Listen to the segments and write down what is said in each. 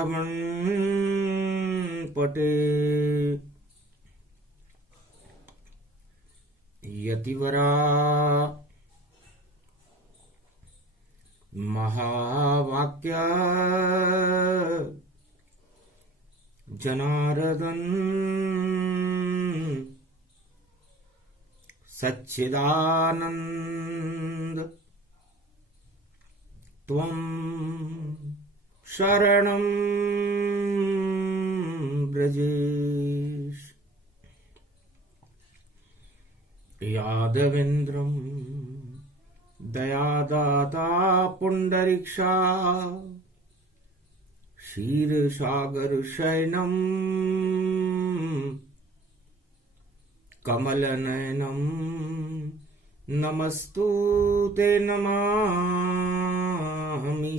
श्रवण पटे यतिवरा महावाक्य जनार्दन सच्चिदानंद त्वं शरणं व्रजेश। यादवेन्द्रं दयादाता पुंडरीक्षा क्षीरसागर शयनं कमलनयनं नमस्तुते नमामि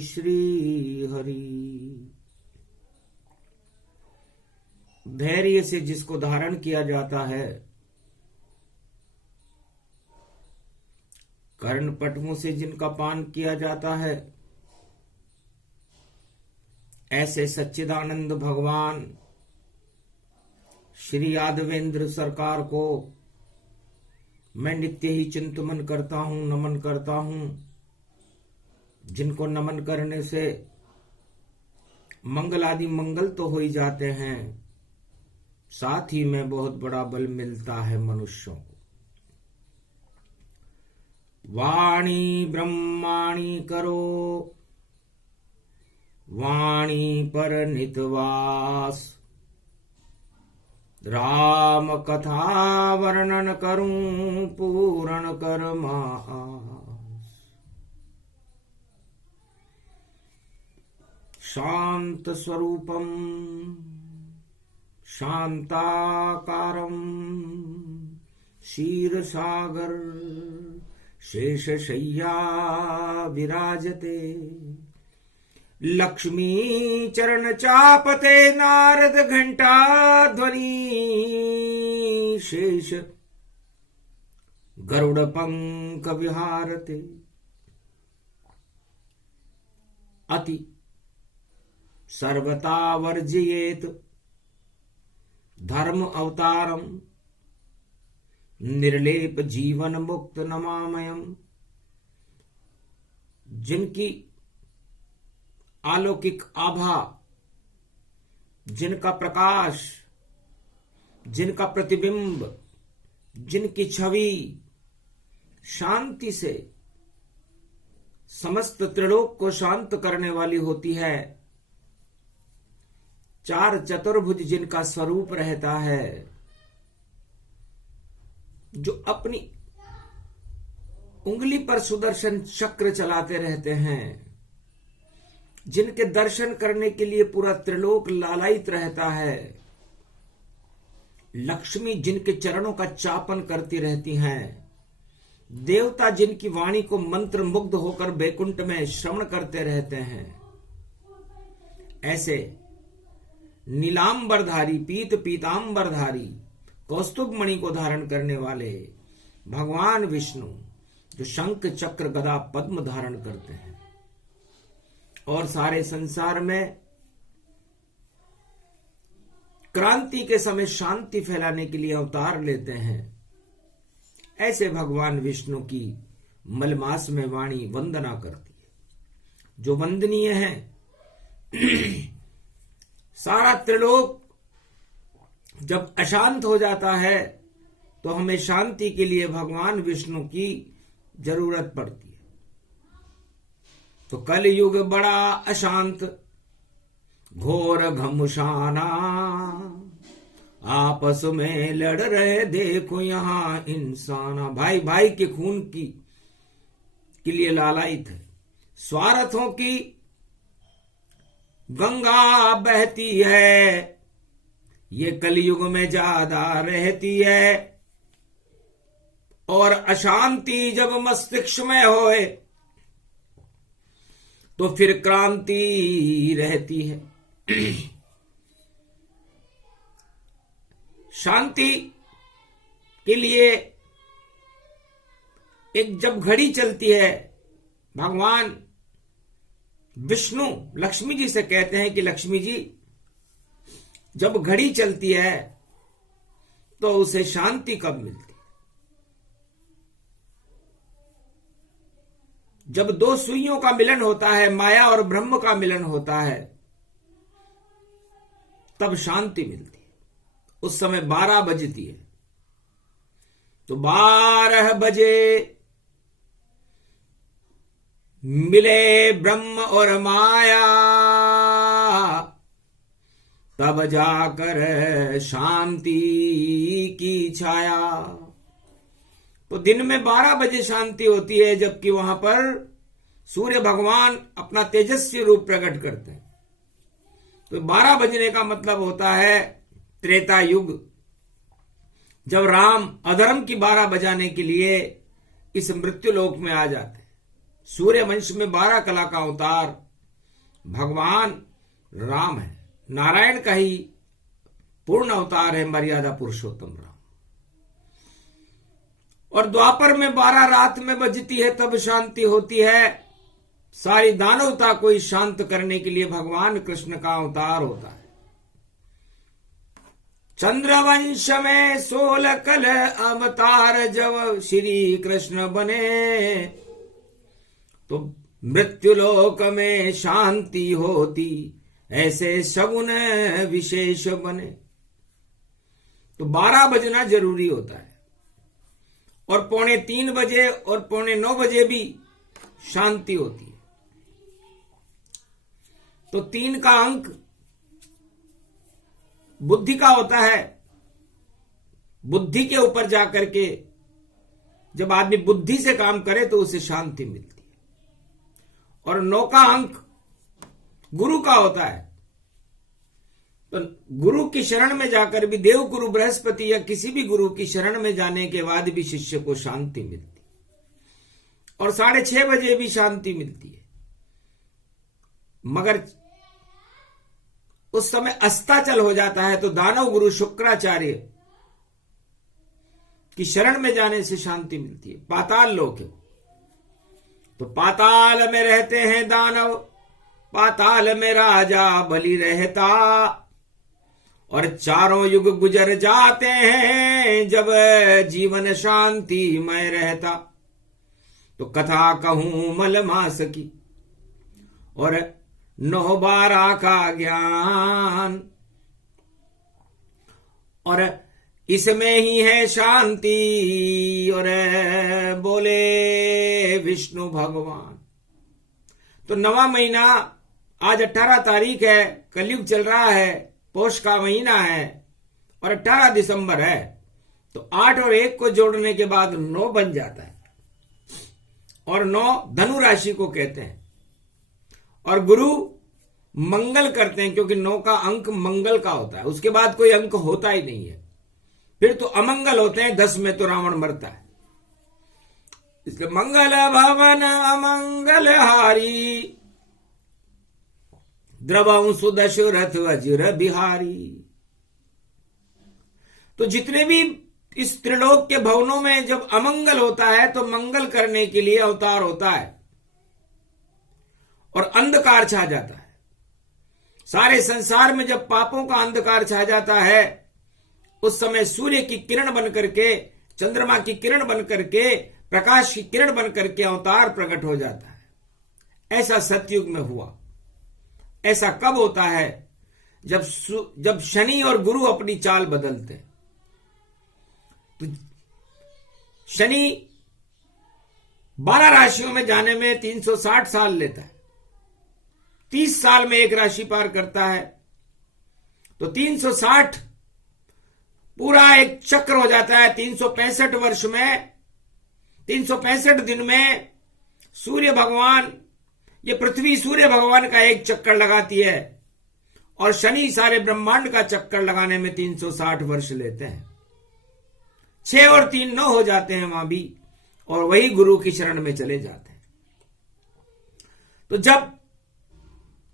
श्रीहरि। धैर्य से जिसको धारण किया जाता है, कर्णपटमों से जिनका पान किया जाता है, ऐसे सच्चिदानंद भगवान श्री यादवेंद्र सरकार को मैं नित्य ही चिंतन करता हूं, नमन करता हूं, जिनको नमन करने से मंगल आदि मंगल तो हो ही जाते हैं, साथ ही में बहुत बड़ा बल मिलता है मनुष्यों को। वाणी ब्रह्माणी करो वाणी पर नितवास, राम कथा वर्णन करूं पूर्ण कर मास। शांत स्वरूपम शांताकारं क्षीरसागर शेषशय्या विराजते, लक्ष्मी चरण चापते नारद घंटा ध्वनि, शेष गरुड़ पंख विहारते। अति सर्वता वर्जयेत धर्म अवतारम, निर्लेप जीवन मुक्त नमामयम। जिनकी अलौकिक आभा, जिनका प्रकाश, जिनका प्रतिबिंब, जिनकी छवि शांति से समस्त त्रिलोक को शांत करने वाली होती है, चार चतुर्भुज जिनका स्वरूप रहता है, जो अपनी उंगली पर सुदर्शन चक्र चलाते रहते हैं, जिनके दर्शन करने के लिए पूरा त्रिलोक लालायित रहता है, लक्ष्मी जिनके चरणों का चापन करती रहती हैं, देवता जिनकी वाणी को मंत्र मुग्ध होकर बैकुंठ में श्रवण करते रहते हैं, ऐसे नीलांबरधारी पीत पीतांबरधारी कौस्तुभ मणि को धारण करने वाले भगवान विष्णु, जो शंख चक्र गदा पद्म धारण करते हैं और सारे संसार में क्रांति के समय शांति फैलाने के लिए अवतार लेते हैं, ऐसे भगवान विष्णु की मलमास में वाणी वंदना करती है, जो वंदनीय है। सारा त्रिलोक जब अशांत हो जाता है तो हमें शांति के लिए भगवान विष्णु की जरूरत पड़ती है। तो कलयुग बड़ा अशांत घोर घमुशाना, आपस में लड़ रहे देखो यहां इंसाना। भाई भाई के खून की के लिए लालायित है, स्वार्थों की गंगा बहती है, ये कलयुग में ज्यादा रहती है। और अशांति जब मस्तिष्क में होए तो फिर क्रांति रहती है। शांति के लिए एक जब घड़ी चलती है, भगवान विष्णु लक्ष्मी जी से कहते हैं कि लक्ष्मी जी, जब घड़ी चलती है तो उसे शांति कब मिलती? जब दो सुइयों का मिलन होता है, माया और ब्रह्म का मिलन होता है, तब शांति मिलती है। उस समय 12 बजती है। तो 12 बजे मिले ब्रह्म और माया, तब जाकर शांति की छाया। तो दिन में 12 बजे शांति होती है, जबकि वहां पर सूर्य भगवान अपना तेजस्वी रूप प्रकट करते हैं। तो 12 बजने का मतलब होता है त्रेता युग, जब राम अधर्म की 12 बजाने के लिए इस मृत्युलोक में आ जाते हैं। सूर्य वंश में 12 कला का अवतार भगवान राम है। नारायण का ही पूर्ण अवतार है मर्यादा पुरुषोत्तम राम। और द्वापर में 12 रात में बजती है, तब शांति होती है। सारी दानवता को शांत करने के लिए भगवान कृष्ण का अवतार होता है। चंद्रवंश में 16 कल अवतार जब श्री कृष्ण बने, तो मृत्युलोक में शांति होती, ऐसे शगुन विशेष बने। तो 12 बजना जरूरी होता है। और 2:45 बजे और 9:15 बजे भी शांति होती है। तो 3 का अंक बुद्धि का होता है। बुद्धि के ऊपर जाकर के जब आदमी बुद्धि से काम करे तो उसे शांति मिलती है। और 9 का अंक गुरु का होता है। तो गुरु की शरण में जाकर भी, देव गुरु बृहस्पति या किसी भी गुरु की शरण में जाने के बाद भी शिष्य को शांति मिलती। और 6:30 बजे भी शांति मिलती है। मगर उस समय अस्ताचल हो जाता है, तो दानव गुरु शुक्राचार्य की शरण में जाने से शांति मिलती है। पाताल लोक है, तो पाताल में रहते हैं दानव। पाताल में राजा बलि रहता, और 4 युग गुजर जाते हैं जब जीवन शांतिमय रहता। तो कथा कहूं मलमास की, और 9-12 का ज्ञान, और इसमें ही है शांति। और बोले विष्णु भगवान। तो 9वां महीना, आज 18 तारीख है, कलयुग चल रहा है, पौष का महीना है, और 18 दिसंबर है। तो 8 और 1 को जोड़ने के बाद 9 बन जाता है। और 9 धनु राशि को कहते हैं। और गुरु मंगल करते हैं, क्योंकि 9 का अंक मंगल का होता है। उसके बाद कोई अंक होता ही नहीं है। फिर तो अमंगल होते हैं। 10 में तो रावण मरता है। इसलिए मंगल भवन अमंगल हारी, द्रवंशु दशरथ वज्र बिहारी। तो जितने भी इस त्रिलोक के भवनों में जब अमंगल होता है, तो मंगल करने के लिए अवतार होता है। और अंधकार छा जाता है। सारे संसार में जब पापों का अंधकार छा जाता है, उस समय सूर्य की किरण बनकर के, चंद्रमा की किरण बनकर के, प्रकाश की किरण बनकर के अवतार प्रकट हो जाता है। ऐसा सतयुग में हुआ। ऐसा कब होता है? जब शनि और गुरु अपनी चाल बदलते हैं। तो शनि 12 राशियों में जाने में 360 साल लेता है। 30 साल में एक राशि पार करता है। तो 360 पूरा एक चक्र हो जाता है। 365 वर्ष में, 365 दिन में सूर्य भगवान, ये पृथ्वी सूर्य भगवान का एक चक्कर लगाती है, और शनि सारे ब्रह्मांड का चक्कर लगाने में 360 वर्ष लेते हैं। 6 और 3 9 हो जाते हैं वहां भी, और वही गुरु की शरण में चले जाते हैं। तो जब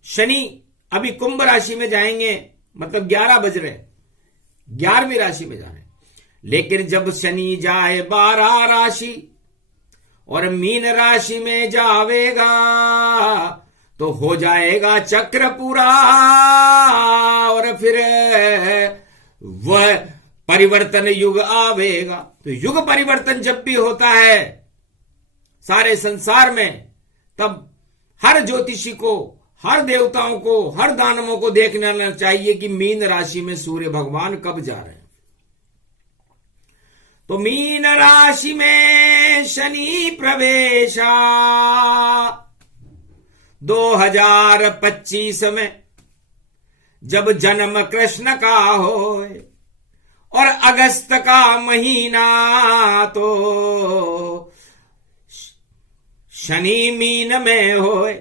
शनि अभी कुंभ राशि में जाएंगे, मतलब 11 बज रहे, 11वीं राशि में जा रहे, लेकिन जब शनि जाए 12 राशि और मीन राशि में जावेगा, तो हो जाएगा चक्र पूरा, और फिर वह परिवर्तन युग आवेगा। तो युग परिवर्तन जब भी होता है सारे संसार में, तब हर ज्योतिषी को, हर देवताओं को, हर दानवों को देखना चाहिए कि मीन राशि में सूर्य भगवान कब जा रहे हैं। तो मीन राशि में शनि प्रवेशा 2025 में, जब जन्म कृष्ण का होए और अगस्त का महीना, तो शनि मीन में होए।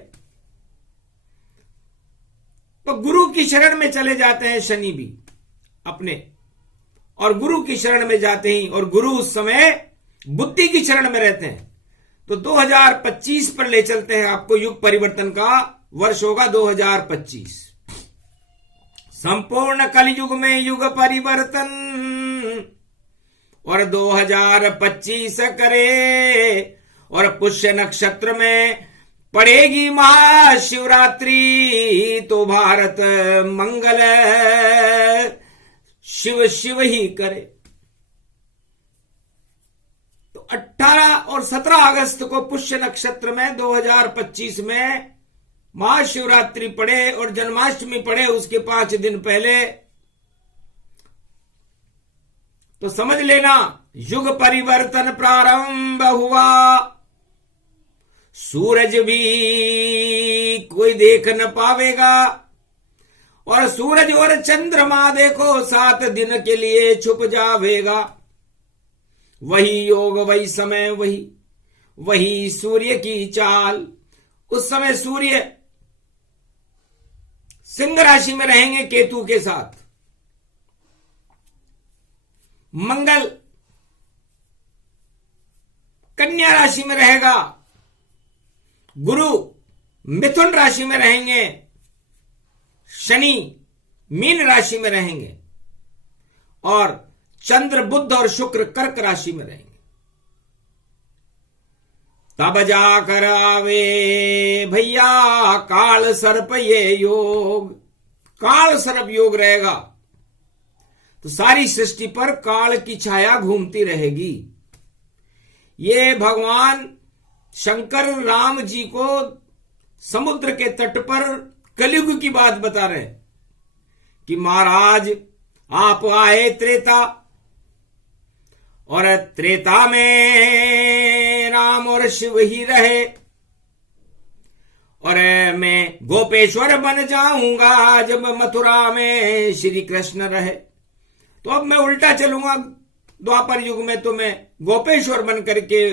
तो गुरु की शरण में चले जाते हैं शनि भी अपने, और गुरु की शरण में जाते ही, और गुरु उस समय बुद्धि की शरण में रहते हैं। तो 2025 पर ले चलते हैं आपको। युग परिवर्तन का वर्ष होगा 2025। संपूर्ण कलयुग में युग परिवर्तन, और 2025 करे, और पुष्य नक्षत्र में पड़ेगी महाशिवरात्रि, तो भारत मंगल शिव शिव ही करे। तो 18 और 17 अगस्त को पुष्य नक्षत्र में 2025 में महाशिवरात्रि पड़े और जन्माष्टमी पड़े, उसके 5 दिन पहले, तो समझ लेना युग परिवर्तन प्रारंभ हुआ। सूरज भी कोई देख न पावेगा, और सूरज और चंद्रमा देखो 7 दिन के लिए छुप जावेगा। वही योग, वही समय, वही सूर्य की चाल। उस समय सूर्य सिंह राशि में रहेंगे केतु के साथ, मंगल कन्या राशि में रहेगा, गुरु मिथुन राशि में रहेंगे, शनि मीन राशि में रहेंगे, और चंद्र बुध और शुक्र कर्क राशि में रहेंगे। तब जाकर आवे भैया काल सर्प ये योग। काल सर्प योग रहेगा तो सारी सृष्टि पर काल की छाया घूमती रहेगी। ये भगवान शंकर राम जी को समुद्र के तट पर कलयुग की बात बता रहे हैं कि महाराज आप आए त्रेता, और त्रेता में राम और शिव ही रहे, और मैं गोपेश्वर बन जाऊंगा जब मथुरा में श्री कृष्ण रहे। तो अब मैं उल्टा चलूंगा, द्वापर युग में तो मैं गोपेश्वर बन करके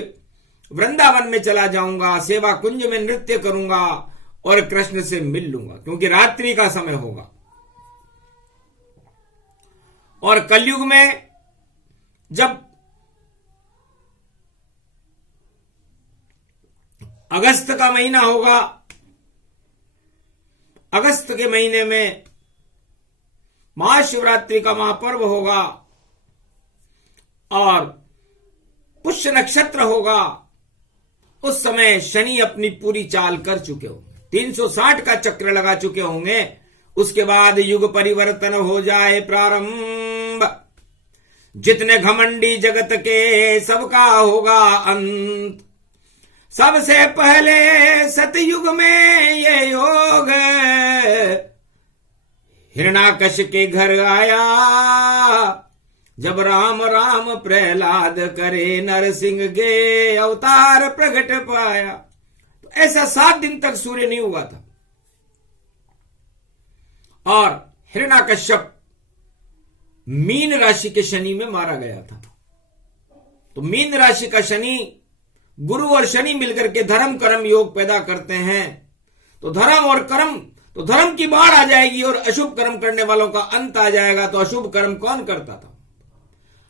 वृंदावन में चला जाऊंगा, सेवा कुंज में नृत्य करूंगा और कृष्ण से मिल लूंगा, क्योंकि रात्रि का समय होगा। और कलयुग में जब अगस्त का महीना होगा, अगस्त के महीने में महाशिवरात्रि का महापर्व होगा और पुष्य नक्षत्र होगा, उस समय शनि अपनी पूरी चाल कर चुके होंगे, 360 का चक्र लगा चुके होंगे। उसके बाद युग परिवर्तन हो जाए प्रारंभ। जितने घमंडी जगत के सबका होगा अंत। सबसे पहले सतयुग में ये योग हिरणाकश के घर आया, जब राम राम प्रहलाद करे नरसिंह के अवतार प्रकट पाया। तो ऐसा 7 दिन तक सूर्य नहीं हुआ था और हिरणाकश्यप मीन राशि के शनि में मारा गया था। तो मीन राशि का शनि, गुरु और शनि मिलकर के धर्म कर्म योग पैदा करते हैं। तो धर्म और कर्म, तो धर्म की बाढ़ आ जाएगी और अशुभ कर्म करने वालों का अंत आ जाएगा। तो अशुभ कर्म कौन करता था?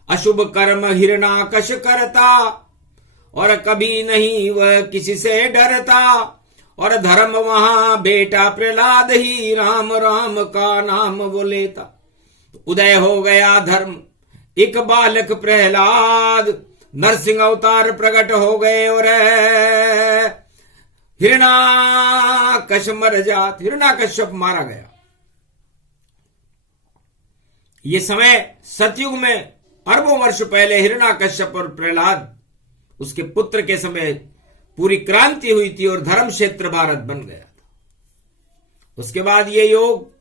अशुभ कर्म हिरणाकश करता और कभी नहीं वह किसी से डरता। और धर्म वहां बेटा प्रहलाद ही राम राम का नाम वो लेता। उदय हो गया धर्म, एक बालक प्रहलाद, नरसिंह अवतार प्रकट हो गए और हिरणाकश्यप मर जात, हिरणाकश्यप मारा गया। ये समय सतयुग में अरबों वर्ष पहले हिरणाकश्यप और प्रहलाद उसके पुत्र के समय पूरी क्रांति हुई थी और धर्म क्षेत्र भारत बन गया था। उसके बाद ये योग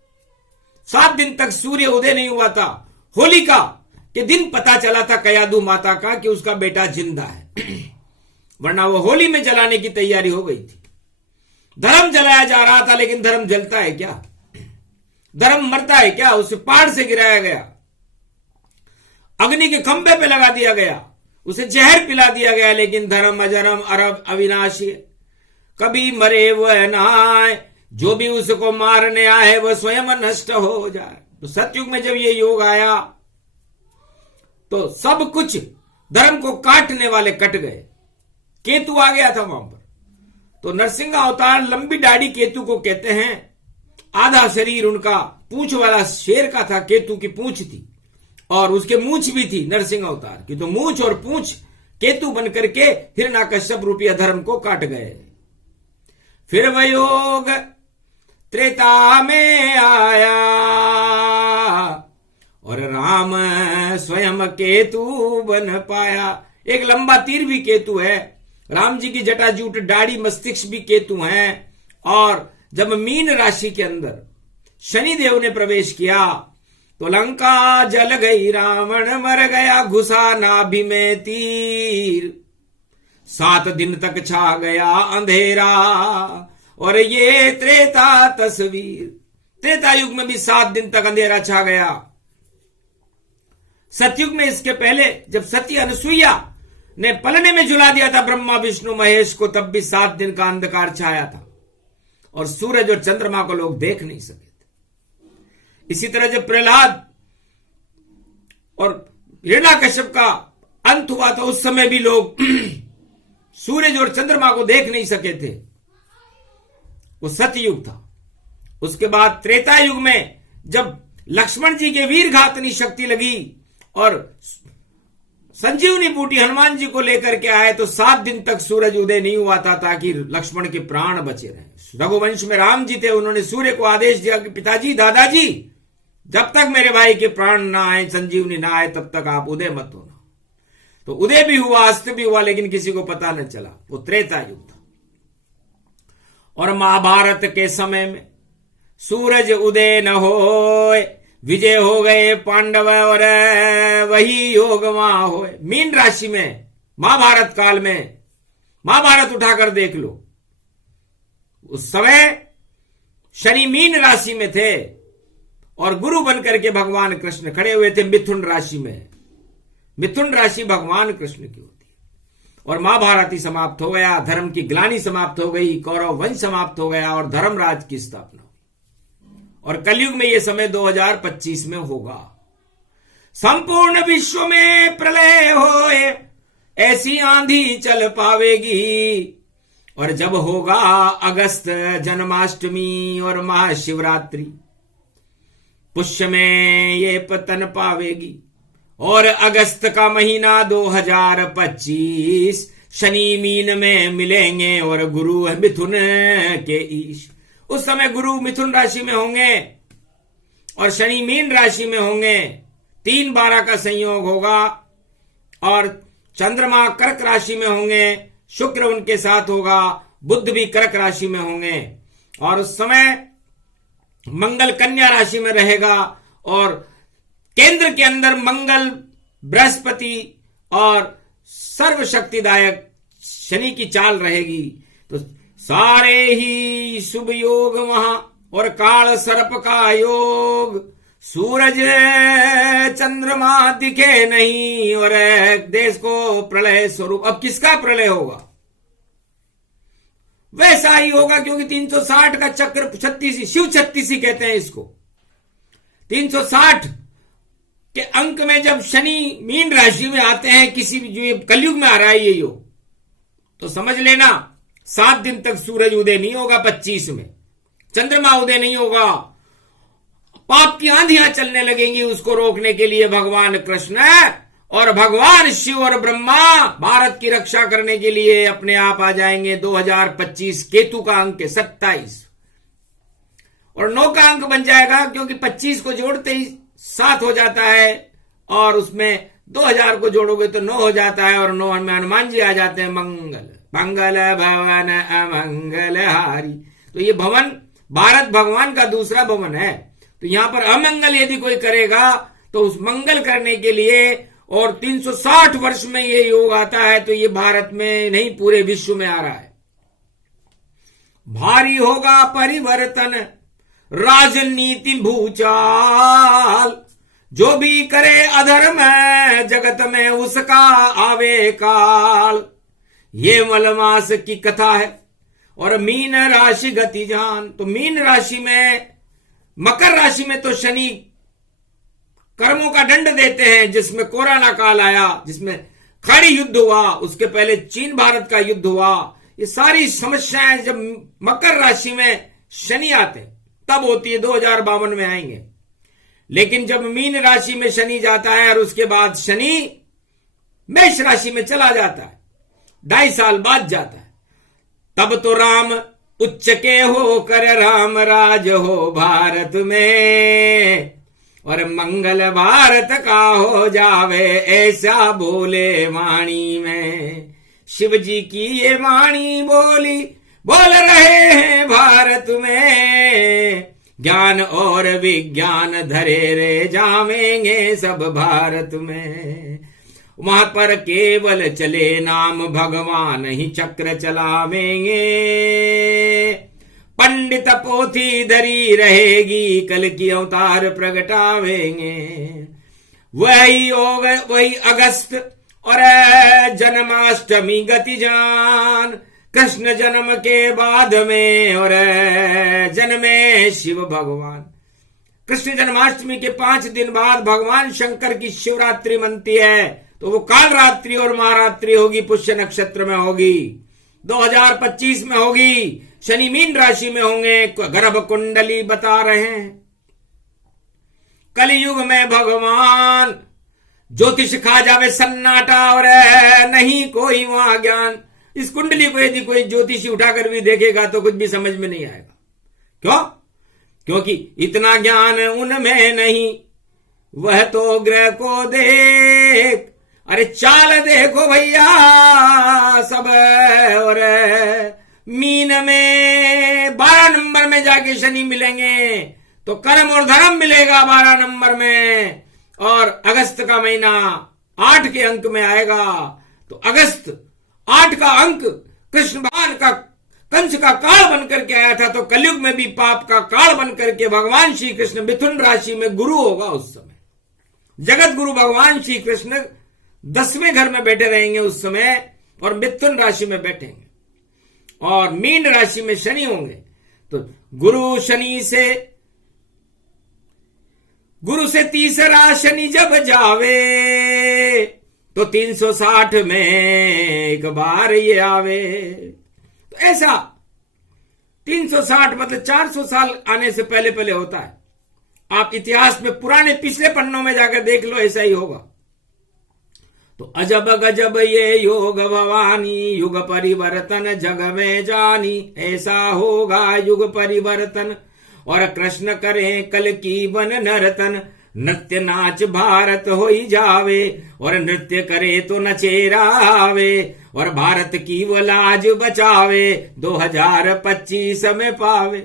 7 दिन तक सूर्य उदय नहीं हुआ था। होलिका के दिन पता चला था कयादू माता का कि उसका बेटा जिंदा है वरना वो होली में जलाने की तैयारी हो गई थी। धर्म जलाया जा रहा था, लेकिन धर्म जलता है क्या? धर्म मरता है क्या? उसे पहाड़ से गिराया गया, अग्नि के खंभे पे लगा दिया गया, उसे जहर पिला दिया गया, लेकिन धर्म अजरम अरब अविनाशी है, कभी मरे वह ना आए, जो भी उसको मारने आए वह स्वयं नष्ट हो जाए। तो सतयुग में जब ये योग आया तो सब कुछ धर्म को काटने वाले कट गए। केतु आ गया था वहां पर। तो नरसिंह अवतार लंबी दाढ़ी केतु को कहते हैं। आधा शरीर उनका पूंछ वाला शेर का था, केतु की पूंछ थी, और उसके मूंछ भी थी नरसिंह अवतार की। तो मूंछ और पूंछ केतु बनकर के हिरणाकश्यप रूपी अधर्म को काट गए। फिर वह योग त्रेता में आया और राम स्वयं केतु बन पाया। एक लंबा तीर भी केतु है, राम जी की जटाजूट दाढ़ी मस्तिष्क भी केतु हैं। और जब मीन राशि के अंदर शनिदेव ने प्रवेश किया तो लंका जल गई, रावण मर गया, घुसा नाभि में तीर, 7 दिन तक छा गया अंधेरा। और ये त्रेता तस्वीर, त्रेता युग में भी 7 दिन तक अंधेरा छा गया। सतयुग में इसके पहले जब सती अनसुईया ने पलने में झुला दिया था ब्रह्मा विष्णु महेश को, तब भी 7 दिन का अंधकार छाया था और सूरज और चंद्रमा को लोग देख नहीं सके थे। इसी तरह जब प्रहलाद और हिरण्याकश्यप का अंत हुआ था, उस समय भी लोग सूरज और चंद्रमा को देख नहीं सके थे। वो सतयुग था। उसके बाद त्रेता युग में जब लक्ष्मण जी के वीर घातनी शक्ति लगी और संजीवनी बूटी हनुमान जी को लेकर के आए, तो 7 दिन तक सूरज उदय नहीं हुआ था ताकि लक्ष्मण के प्राण बचे रहे। रघुवंश में राम जी थे, उन्होंने सूर्य को आदेश दिया कि पिताजी दादाजी जब तक मेरे भाई के प्राण ना आए, संजीवनी ना आए, तब तक आप उदय मत होना। तो उदय भी हुआ, अस्त भी हुआ, लेकिन किसी को पता न चला। वो त्रेता युग था। और महाभारत के समय में सूरज उदय न होए, विजय हो गए पांडव और वही योग वहां हो। मीन राशि में महाभारत काल में, महाभारत उठाकर देख लो, उस समय शनि मीन राशि में थे और गुरु बनकर के भगवान कृष्ण खड़े हुए थे मिथुन राशि में। मिथुन राशि भगवान कृष्ण की होती है। और महाभारत ही समाप्त हो गया, धर्म की ग्लानि समाप्त हो गई, कौरव वंश समाप्त हो गया और धर्मराज की स्थापना। और कलयुग में यह समय 2025 में होगा। संपूर्ण विश्व में प्रलय होए, ऐसी आंधी चल पावेगी। और जब होगा अगस्त जन्माष्टमी और महाशिवरात्रि, पुष्य में ये पतन पावेगी। और अगस्त का महीना 2025 शनि मीन में मिलेंगे और गुरु मिथुन के ईश। उस समय गुरु मिथुन राशि में होंगे और शनि मीन राशि में होंगे। 3-12 का संयोग होगा और चंद्रमा कर्क राशि में होंगे, शुक्र उनके साथ होगा, बुध भी कर्क राशि में होंगे। और उस समय मंगल कन्या राशि में रहेगा और केंद्र के अंदर मंगल, बृहस्पति और सर्वशक्तिदायक शनि की चाल रहेगी। तो सारे ही शुभ योग वहां, और काल सर्प का योग, सूरज चंद्रमा दिखे नहीं और देश को प्रलय स्वरूप। अब किसका प्रलय होगा? वैसा ही होगा, क्योंकि 360 का चक्र 36 शिव 36 कहते हैं इसको। 360 के अंक में जब शनि मीन राशि में आते हैं, किसी भी कलयुग में आ रहा है ये योग, तो समझ लेना 7 दिन तक सूरज उदय नहीं होगा। 25 में चंद्रमा उदय नहीं होगा। पाप की आंधियां चलने लगेंगी, उसको रोकने के लिए भगवान कृष्ण और भगवान शिव और ब्रह्मा भारत की रक्षा करने के लिए अपने आप आ जाएंगे। 2025 केतु का अंक है 27 और 9 का अंक बन जाएगा, क्योंकि 25 को जोड़ते ही 7 हो जाता है और उसमें 2000 को जोड़ोगे तो 9 हो जाता है और 9 में हनुमान जी आ जाते हैं। मंगल मंगल भवन अमंगल हारी। तो ये भवन भारत भगवान का दूसरा भवन है। तो यहां पर अमंगल यदि कोई करेगा तो उस मंगल करने के लिए, और 360 वर्ष में ये योग आता है, तो ये भारत में नहीं पूरे विश्व में आ रहा है। भारी होगा परिवर्तन राजनीति भूचाल, जो भी करे अधर्म जगत में उसका आवे काल। ये मलमास की कथा है। और मीन राशि गति जान, तो मीन राशि में, मकर राशि में तो शनि कर्मों का दंड देते हैं, जिसमें कोरोना काल आया, जिसमें खाड़ी युद्ध हुआ, उसके पहले चीन भारत का युद्ध हुआ। ये सारी समस्याएं जब मकर राशि में शनि आते तब होती है। 2052 में आएंगे। लेकिन जब मीन राशि में शनि जाता है और उसके बाद शनि मेष राशि में चला जाता है, 2.5 साल बाद जाता है, तब तो राम उच्च के होकर राम राज हो भारत में, और मंगल भारत का हो जावे ऐसा बोले वाणी में। शिव जी की ये वाणी बोल रहे हैं भारत में, ज्ञान और विज्ञान धरे रे जावेंगे सब भारत में। वहां पर केवल चले नाम भगवान ही चक्र चलावेंगे, पंडित पोथी धरी रहेगी कल की अवतार प्रगटावेंगे। वही योग वही अगस्त और जन्माष्टमी गति जान, कृष्ण जन्म के बाद में और जन्मे शिव भगवान। कृष्ण जन्माष्टमी के 5 दिन बाद भगवान शंकर की शिवरात्रि मनती है, तो वो काल रात्रि और महारात्रि होगी, पुष्य नक्षत्र में होगी, 2025 में होगी। शनि मीन राशि में होंगे, गर्भ कुंडली बता रहे हैं। कलयुग में भगवान ज्योतिष खा जावे सन्नाटा और नहीं कोई वहां ज्ञान। इस कुंडली को यदि कोई ज्योतिषी उठाकर भी देखेगा तो कुछ भी समझ में नहीं आएगा। क्यों? क्योंकि इतना ज्ञान उनमें नहीं। वह तो ग्रह को देख, अरे चाल देखो भैया सब, और मीन में 12 नंबर में जाके शनि मिलेंगे तो कर्म और धर्म मिलेगा 12 नंबर में, और अगस्त का महीना 8 के अंक में आएगा। तो अगस्त 8 का अंक कृष्ण भगवान का कंस का काल बनकर के आया था, तो कलयुग में भी पाप का काल बनकर के भगवान श्री कृष्ण मिथुन राशि में गुरु होगा। उस समय जगत गुरु भगवान श्री कृष्ण 10वें घर में बैठे रहेंगे उस समय, और मिथुन राशि में बैठेंगे, और मीन राशि में शनि होंगे। तो गुरु से तीसरा शनि जब जावे, तो 360 में एक बार ये आवे। तो ऐसा 360 मतलब 400 साल आने से पहले पहले होता है। आप इतिहास में पुराने पिछले पन्नों में जाकर देख लो, ऐसा ही होगा। तो अजब गजब ये योग भवानी, युग परिवर्तन जग में जानी, ऐसा होगा युग परिवर्तन। और कृष्ण करें कल की वन नर्तन, नृत्य नाच भारत हो ही जावे, और नृत्य करे तो नचेरा आवे, और भारत की वो लाज बचावे, 2025 में पावे।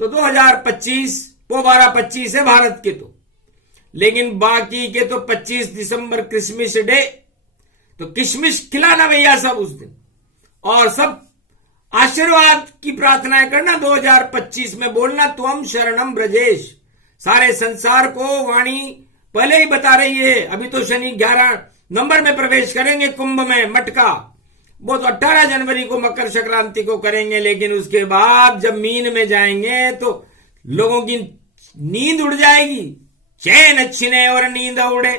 तो 2025 वो 12-25 है भारत के तो, लेकिन बाकी के तो 25 दिसंबर क्रिसमस डे, तो किशमिश खिलाना भैया सब उस दिन, और सब आशीर्वाद की प्रार्थनाएं करना। 2025 में बोलना त्वम शरणम ब्रजेश। सारे संसार को वाणी पहले ही बता रही है। अभी तो शनि 11 नंबर में प्रवेश करेंगे कुंभ में, मटका वो तो 18 जनवरी को मकर संक्रांति को करेंगे, लेकिन उसके बाद जब मीन में जाएंगे तो लोगों की नींद उड़ जाएगी, चैन छिने और नींद उड़े,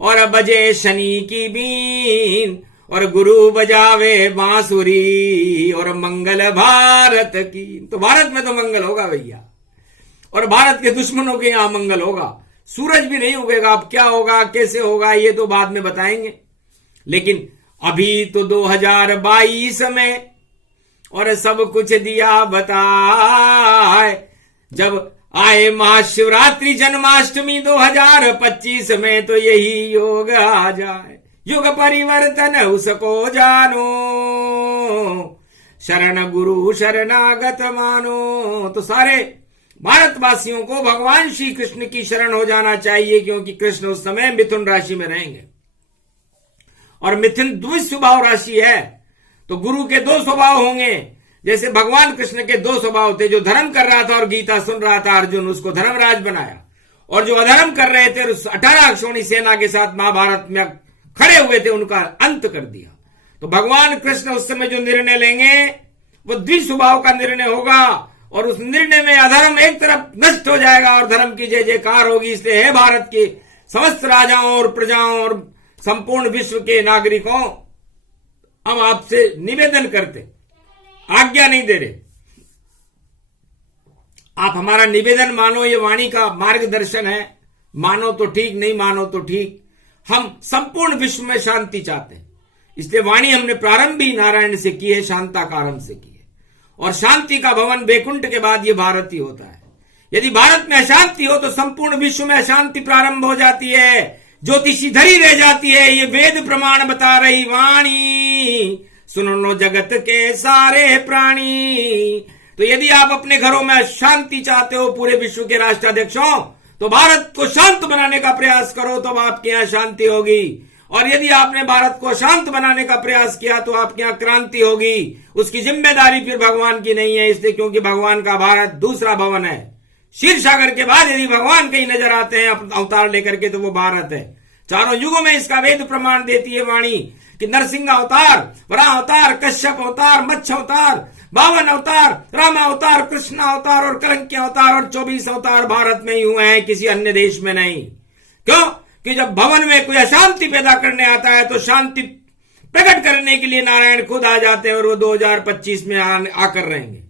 और बजे शनि की बीन, और गुरु बजावे बांसुरी, और मंगल भारत की। तो भारत में तो मंगल होगा भैया, और भारत के दुश्मनों के यहां मंगल होगा। सूरज भी नहीं उगेगा। अब क्या होगा, कैसे होगा, ये तो बाद में बताएंगे। लेकिन अभी तो 2022 में और सब कुछ दिया बताए। जब आए महाशिवरात्रि जन्माष्टमी 2025 में तो यही योग आ जाए। युग परिवर्तन उसको जानो, शरण गुरु शरणागत मानो। तो सारे भारतवासियों को भगवान श्री कृष्ण की शरण हो जाना चाहिए, क्योंकि कृष्ण उस समय मिथुन राशि में रहेंगे और मिथुन द्विज स्वभाव राशि है। तो गुरु के दो स्वभाव होंगे। जैसे भगवान कृष्ण के दो स्वभाव थे, जो धर्म कर रहा था और गीता सुन रहा था अर्जुन, उसको धर्मराज बनाया, और जो अधर्म कर रहे थे 18 अक्षौणी सेना के साथ महाभारत में खड़े हुए थे, उनका अंत कर दिया। तो भगवान कृष्ण उस समय जो निर्णय लेंगे वो द्वि स्वभाव का निर्णय होगा, और उस निर्णय में अधर्म एक तरफ नष्ट हो जाएगा और धर्म की जय जयकार होगी। इसलिए है भारत के समस्त राजाओं और प्रजाओं और संपूर्ण विश्व के नागरिकों, हम आपसे निवेदन करते, आज्ञा नहीं दे रहे, आप हमारा निवेदन मानो। ये वाणी का मार्गदर्शन है, मानो तो ठीक, नहीं मानो तो ठीक। हम संपूर्ण विश्व में शांति चाहते हैं, इसलिए वाणी हमने प्रारंभ भी नारायण से की है, शांताकारम से की है। और शांति का भवन वैकुंठ के बाद ये भारत ही होता है। यदि भारत में अशांति हो तो संपूर्ण विश्व में अशांति प्रारंभ हो जाती है, ज्योतिषी धरी रह जाती है। ये वेद प्रमाण बता रही वाणी, सुनो लो जगत के सारे प्राणी। तो यदि आप अपने घरों में शांति चाहते हो, पूरे विश्व के राष्ट्राध्यक्षों, तो भारत को शांत बनाने का प्रयास करो, तब आपके यहां शांति होगी। और यदि आपने भारत को शांत बनाने का प्रयास किया तो आपके यहां क्रांति होगी। उसकी जिम्मेदारी फिर भगवान की नहीं है, इसलिए क्योंकि भगवान का भारत दूसरा भवन है। क्षीर सागर के बाद यदि भगवान कहीं नजर आते हैं अवतार लेकर के, तो वो भारत है। चारों युगों में इसका वेद प्रमाण देती है वाणी कि नरसिंह अवतार, वराह अवतार, कश्यप अवतार, मत्स्य अवतार, 52 अवतार, राम अवतार, कृष्ण अवतार और कलंकी अवतार और 24 अवतार भारत में ही हुए हैं, किसी अन्य देश में नहीं। क्यों? कि जब भवन में कोई अशांति पैदा करने आता है तो शांति प्रकट करने के लिए नारायण खुद आ जाते हैं, और वो 2025 में आकर रहेंगे।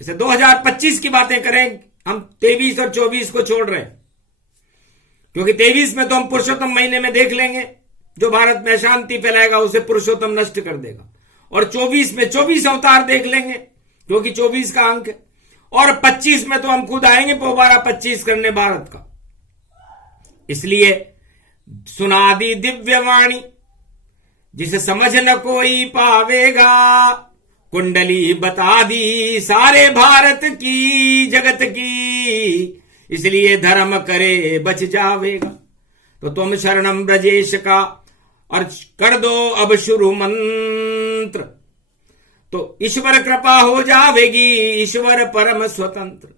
इसे 2025 की बातें करें, हम 23 और 24 को छोड़ रहे हैं, क्योंकि 23 में तो हम पुरुषोत्तम महीने में देख लेंगे, जो भारत में अशांति फैलाएगा उसे पुरुषोत्तम नष्ट कर देगा। और 24 में 24 अवतार देख लेंगे, क्योंकि 24 का अंक है। और 25 में तो हम खुद आएंगे पोबारा 25 करने भारत का। इसलिए सुना दी दिव्य वाणी, जिसे समझ न कोई पावेगा, कुंडली बता दी सारे भारत की, जगत की, इसलिए धर्म करे बच जावेगा। तो तुम शरणम ब्रजेश का और कर दो अब शुरू मंत्र, तो ईश्वर कृपा हो जावेगी, ईश्वर परम स्वतंत्र।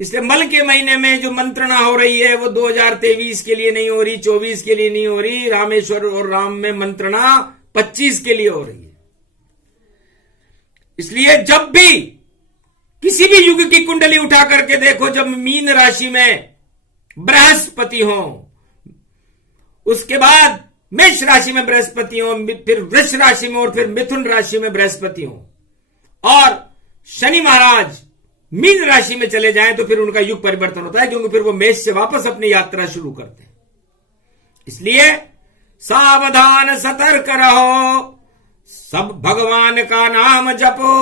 इसलिए मल के महीने में जो मंत्रणा हो रही है वो 2023 के लिए नहीं हो रही, 24 के लिए नहीं हो रही। रामेश्वर और राम में मंत्रणा 25 के लिए हो रही है। इसलिए जब भी किसी भी युग की कुंडली उठा करके देखो, जब मीन राशि में बृहस्पति हो, उसके बाद मेष राशि में बृहस्पति हो, फिर वृष राशि में और फिर मिथुन राशि में बृहस्पति हो, और शनि महाराज मीन राशि में चले जाएं, तो फिर उनका युग परिवर्तन होता है, क्योंकि फिर वो मेष से वापस अपनी यात्रा शुरू करते हैं। इसलिए सावधान सतर्क रहो, सब भगवान का नाम जपो,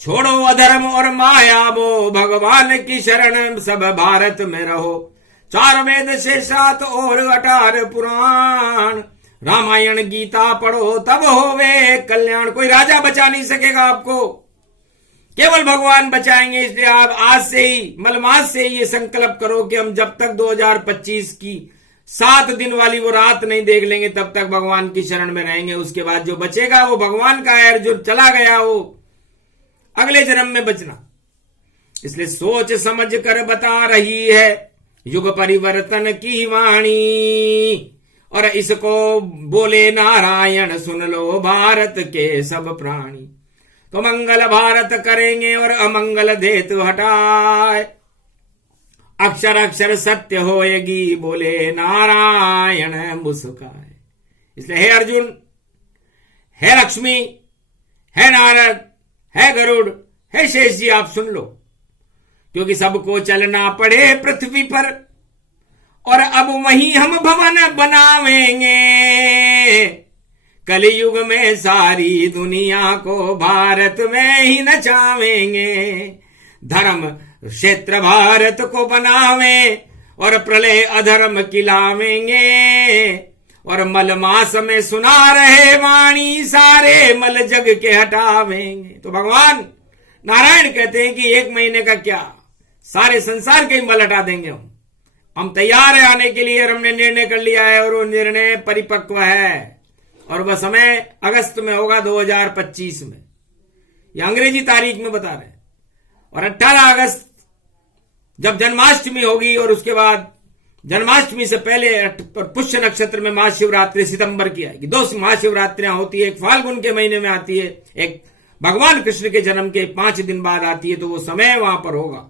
छोड़ो अधर्म और माया वो, भगवान की शरण सब भारत में रहो। 4 वेद से 7 और 18 पुराण, रामायण गीता पढ़ो तब होवे कल्याण। कोई राजा बचा नहीं सकेगा आपको, केवल भगवान बचाएंगे। इसलिए आप आज से ही, मलमास से ही ये संकल्प करो कि हम जब तक 2025 की 7 दिन वाली वो रात नहीं देख लेंगे, तब तक भगवान की शरण में रहेंगे। उसके बाद जो बचेगा वो भगवान का है, जो चला गया वो अगले जन्म में बचना। इसलिए सोच समझ कर बता रही है युग परिवर्तन की वाणी, और इसको बोले नारायण सुन लो भारत के सब प्राणी। तो मंगल भारत करेंगे और अमंगल देतु हटाए, अक्षर अक्षर सत्य होएगी बोले नारायण मुस्काए। इसलिए हे अर्जुन, हे लक्ष्मी, हे नारद, है गरुड़, है शेष जी, आप सुन लो, क्योंकि सबको चलना पड़े पृथ्वी पर, और अब वहीं हम भवन बनावेंगे। कलयुग में सारी दुनिया को भारत में ही नचावेंगे। धर्म क्षेत्र भारत को बनावे और प्रलय अधर्म खिलावेंगे। और मल मास में सुना रहे वाणी, सारे मल जग के हटावेंगे। तो भगवान नारायण कहते हैं कि 1 महीने का क्या, सारे संसार के ही मल हटा देंगे हम तैयार है आने के लिए। और हमने निर्णय कर लिया है और वो निर्णय परिपक्व है और वह समय अगस्त में होगा 2025 में। ये अंग्रेजी तारीख में बता रहे हैं। और 18 अगस्त जब जन्माष्टमी होगी और उसके बाद जन्माष्टमी से पहले और पुष्य नक्षत्र में महाशिवरात्रि सितंबर की आएगी। 2 महाशिवरात्रियां होती है, एक फाल्गुन के महीने में आती है, एक भगवान कृष्ण के जन्म के 5 दिन बाद आती है। तो वो समय वहां पर होगा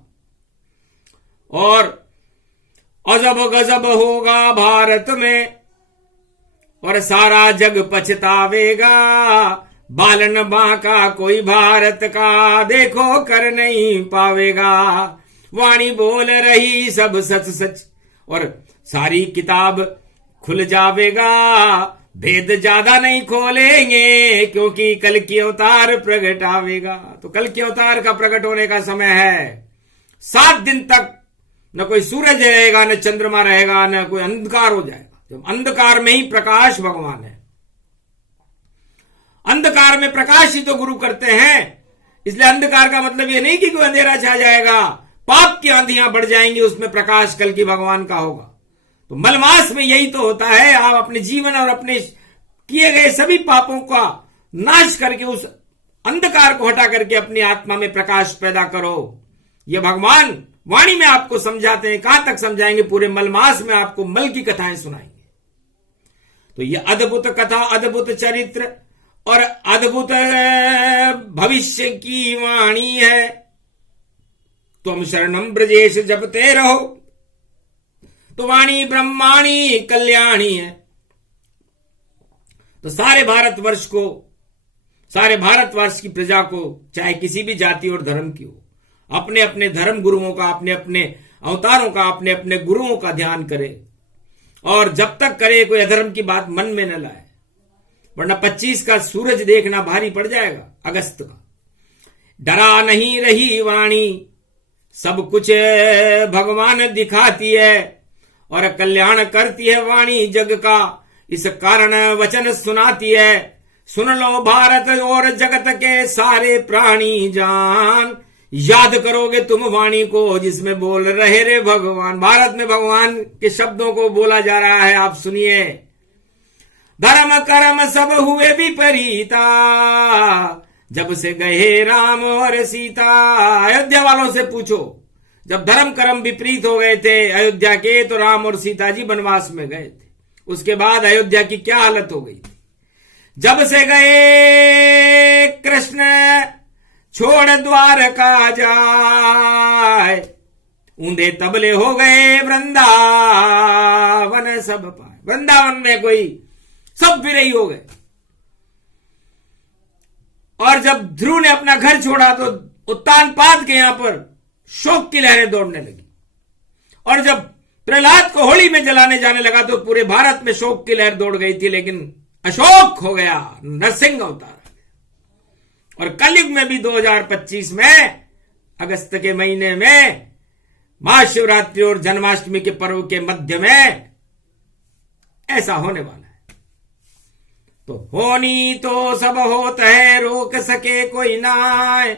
और अजब गजब होगा भारत में और सारा जग पछतावेगा। बालन बांका कोई भारत का देखो कर नहीं पावेगा। वाणी बोल रही सब सच सच और सारी किताब खुल जावेगा। भेद ज्यादा नहीं खोलेंगे क्योंकि कल की अवतार प्रकट आवेगा। तो कल के अवतार का प्रकट होने का समय है। 7 दिन तक न कोई सूरज रहेगा, न चंद्रमा रहेगा, न कोई अंधकार हो जाएगा। जब अंधकार में ही प्रकाश भगवान है। अंधकार में प्रकाश ही तो गुरु करते हैं। इसलिए अंधकार का मतलब ये नहीं कि कोई अंधेरा छा जाएगा, पाप की आंधियां बढ़ जाएंगी, उसमें प्रकाश कल की भगवान का होगा। तो मलमास में यही तो होता है। आप अपने जीवन और अपने किए गए सभी पापों का नाश करके उस अंधकार को हटा करके अपनी आत्मा में प्रकाश पैदा करो। ये भगवान वाणी में आपको समझाते हैं। कहां तक समझाएंगे? पूरे मलमास में आपको मल की कथाएं सुनाएंगे। तो ये अद्भुत कथा, अद्भुत चरित्र और अद्भुत भविष्य की वाणी है। तुम शरणम ब्रजेश जपते रहो तो वाणी ब्रह्माणी कल्याणी है। तो सारे भारतवर्ष को, सारे भारतवर्ष की प्रजा को, चाहे किसी भी जाति और धर्म की हो, अपने अपने धर्म गुरुओं का, अपने अपने अवतारों का, अपने अपने गुरुओं का ध्यान करे। और जब तक करे कोई अधर्म की बात मन में न लाए, वरना 25 का सूरज देखना भारी पड़ जाएगा, अगस्त का। डरा नहीं रही वाणी, सब कुछ भगवान दिखाती है और कल्याण करती है वाणी जग का। इस कारण वचन सुनाती है। सुन लो भारत और जगत के सारे प्राणी जान। याद करोगे तुम वाणी को जिसमें बोल रहे रे भगवान। भारत में भगवान के शब्दों को बोला जा रहा है, आप सुनिए। धर्म कर्म सब हुए विपरीता, जब से गए राम और सीता। अयोध्या वालों से पूछो, जब धर्म कर्म विपरीत हो गए थे अयोध्या के, तो राम और सीता जी वनवास में गए थे। उसके बाद अयोध्या की क्या हालत हो गई थी। जब से गए कृष्ण छोड़ द्वारका जाए, ऊंधे तबले हो गए वृंदावन सब पाए। वृंदावन में कोई सब विरही हो गए। और जब ध्रुव ने अपना घर छोड़ा तो उत्तानपाद के यहां पर शोक की लहरें दौड़ने लगी। और जब प्रहलाद को होली में जलाने जाने लगा तो पूरे भारत में शोक की लहर दौड़ गई थी, लेकिन अशोक हो गया, नरसिंह अवतार। और कलयुग में भी 2025 में अगस्त के महीने में महाशिवरात्रि और जन्माष्टमी के पर्व के मध्य में ऐसा होने वाला है। तो होनी तो सब होत है, रोक सके कोई नाय।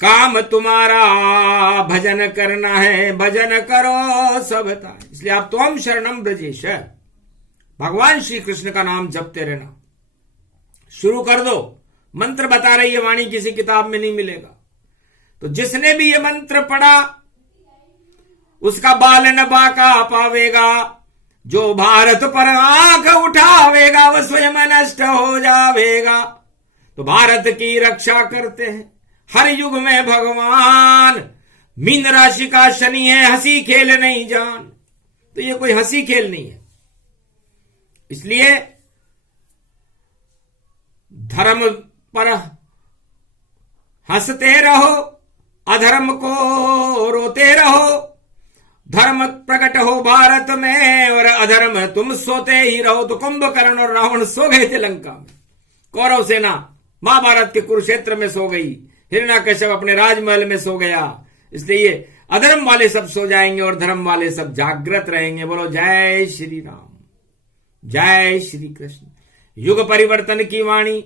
काम तुम्हारा भजन करना है, भजन करो सब ताय। इसलिए आप त्वम शरणम ब्रजेश, भगवान श्री कृष्ण का नाम जपते रहना शुरू कर दो। मंत्र बता रही है वाणी, किसी किताब में नहीं मिलेगा। तो जिसने भी ये मंत्र पढ़ा उसका बाल न बाका पावेगा। जो भारत पर आंख उठावेगा वह स्वयं नष्ट हो जावेगा। तो भारत की रक्षा करते हैं हर युग में भगवान। मीन राशि का शनि है, हंसी खेल नहीं जान। तो ये कोई हंसी खेल नहीं है। इसलिए धर्म पर हंसते रहो, अधर्म को रोते रहो। धर्म प्रकट हो भारत में और अधर्म तुम सोते ही रहो। तो कुंभकर्ण और रावण सो गए थे लंका में, कौरव सेना महाभारत के कुरुक्षेत्र में सो गई, हिरण्यकश्यप अपने राजमहल में सो गया। इसलिए अधर्म वाले सब सो जाएंगे और धर्म वाले सब जागृत रहेंगे। बोलो जय श्री राम, जय श्री कृष्ण। युग परिवर्तन की वाणी,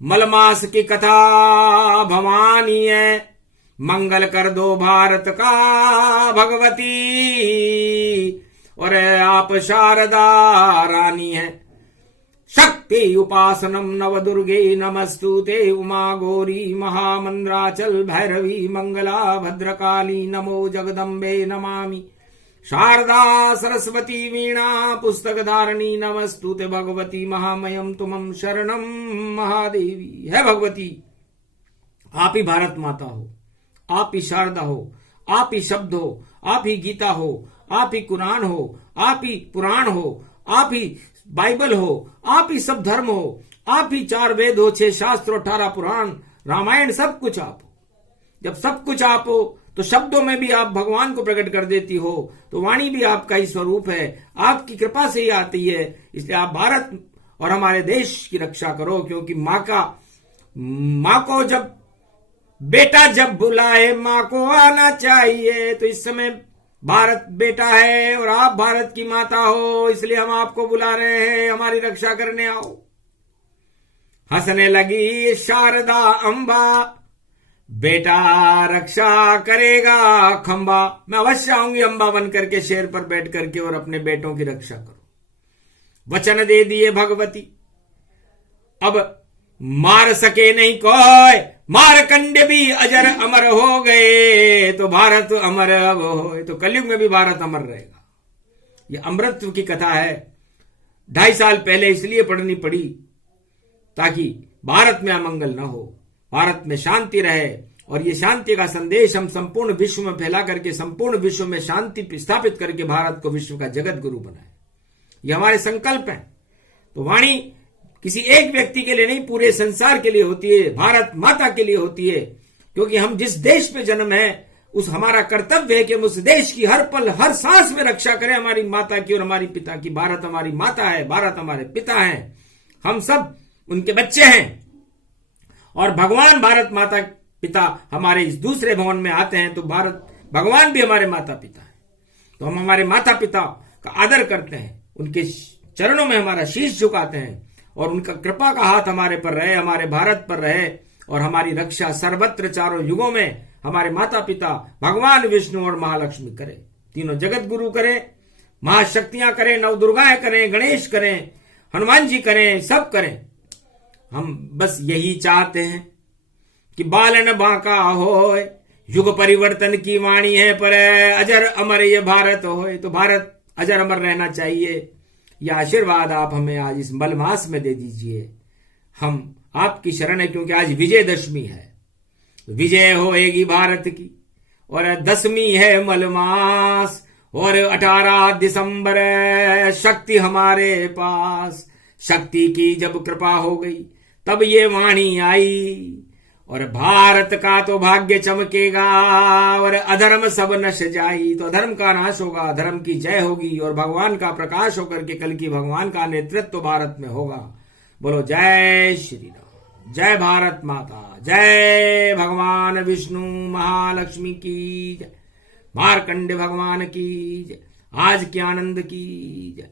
मलमास की कथा भवानी है, मंगल कर दो भारत का भगवती, और आप शारदा रानी है। शक्ति उपासनम नव दुर्गे नमस्तुते, उमा गौरी महामंद्राचल भैरवी मंगला भद्रकाली, नमो जगदम्बे नमामि। शारदा सरस्वती वीणा पुस्तक धारणी नमस्तुते, भगवती महामयम तुमं शरणम महादेवी। है भगवती, आप ही भारत माता हो, आप ही शारदा हो, आप ही शब्द हो, आप ही गीता हो, आप ही कुरान हो, आप ही पुराण हो, आप ही बाइबल हो, आप ही सब धर्म हो, आप ही 4 वेद हो, 6 शास्त्र, 18 पुराण, रामायण, सब कुछ आप हो। जब सब कुछ आप हो तो शब्दों में भी आप भगवान को प्रकट कर देती हो, तो वाणी भी आपका ही स्वरूप है, आपकी कृपा से ही आती है। इसलिए आप भारत और हमारे देश की रक्षा करो, क्योंकि माँ को जब बेटा जब बुलाए माँ को आना चाहिए। तो इस समय भारत बेटा है और आप भारत की माता हो, इसलिए हम आपको बुला रहे हैं, हमारी रक्षा करने आओ। हंसने लगी शारदा अंबा, बेटा रक्षा करेगा खंबा। मैं अवश्य आऊंगी अंबा बन करके, शेर पर बैठ करके, और अपने बेटों की रक्षा करो। वचन दे दिए भगवती, अब मार सके नहीं कोई, मारकंड भी अजर अमर हो गए, तो भारत अमर अब हो। तो कलयुग में भी भारत अमर रहेगा। ये अमृतत्व की कथा है, 2.5 साल पहले इसलिए पढ़नी पड़ी ताकि भारत में अमंगल न हो, भारत में शांति रहे। और ये शांति का संदेश हम संपूर्ण विश्व में फैला करके, संपूर्ण विश्व में शांति स्थापित करके भारत को विश्व का जगत गुरु बनाए। ये हमारे संकल्प है। तो वाणी किसी एक व्यक्ति के लिए नहीं, पूरे संसार के लिए होती है, भारत माता के लिए होती है। क्योंकि हम जिस देश में जन्म है, उस हमारा कर्तव्य है कि हम उस देश की हर पल हर सांस में रक्षा करें, हमारी माता की और हमारी पिता की। भारत हमारी माता है, भारत हमारे पिता है, हम सब उनके बच्चे हैं। और भगवान भारत माता पिता हमारे इस दूसरे भवन में आते हैं, तो भारत भगवान भी हमारे माता पिता है। तो हम हमारे माता पिता का आदर करते हैं, उनके चरणों में हमारा शीश झुकाते हैं, और उनका कृपा का हाथ हमारे पर रहे, हमारे भारत पर रहे, और हमारी रक्षा सर्वत्र चारों युगों में हमारे माता पिता भगवान विष्णु और महालक्ष्मी करे, तीनों जगत गुरु करे, महाशक्तियां करें, नव दुर्गाएं करें, गणेश करें, हनुमान जी करें, सब करें। हम बस यही चाहते हैं कि बालन बांका हो, युग परिवर्तन की वाणी है, पर अजर अमर ये भारत होए। तो भारत अजर अमर रहना चाहिए। यह आशीर्वाद आप हमें आज इस मलमास में दे दीजिए। हम आपकी शरण है, क्योंकि आज विजयदशमी है, विजय होएगी भारत की। और 10वीं है मलमास, और 18 दिसंबर शक्ति हमारे पास। शक्ति की जब कृपा हो गई, तब ये वाणी आई, और भारत का तो भाग्य चमकेगा, और अधर्म सब नश जाई। तो अधर्म का नाश होगा, धर्म की जय होगी, और भगवान का प्रकाश होकर के कल की भगवान का नेतृत्व भारत में होगा। बोलो जय श्री राम, जय भारत माता, जय भगवान विष्णु महालक्ष्मी की जय, मार्कंड भगवान की जय, आज के आनंद की जय।